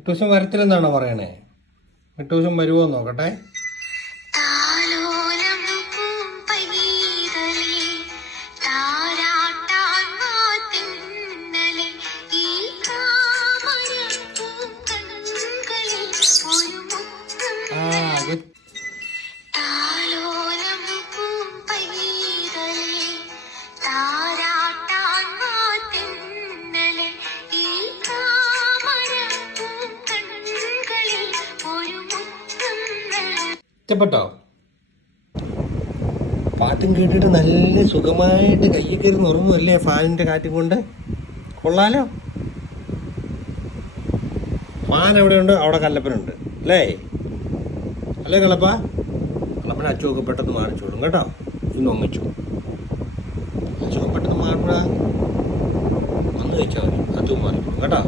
മിട്ടൂസും വരത്തില്ലെന്നാണോ പറയണേ? മിട്ടൂസും വരുമോ നോക്കട്ടെ. ഇഷ്ടപ്പെട്ടോ? പാട്ടും കേട്ടിട്ട് നല്ല സുഖമായിട്ട് കയ്യിൽ കയറി ഉറങ്ങുമല്ലേ ഫാനിൻ്റെ കാറ്റും കൊണ്ട്. കൊള്ളാലോ. ഫാൻ എവിടെയുണ്ട് അവിടെ കല്ലപ്പനുണ്ട് അല്ലേ? അല്ലേ കള്ളപ്പ? കള്ളപ്പന അച്ചുവൊക്കെ പെട്ടെന്ന് മാറിച്ചോളും കേട്ടോ. ഇന്ന് ഒന്നിച്ചു അച്ചുവൊക്കെ പെട്ടെന്ന് മാറുക വന്ന് കഴിച്ചാൽ മതി. അച്ചുവും മാറിക്കോളും കേട്ടോ.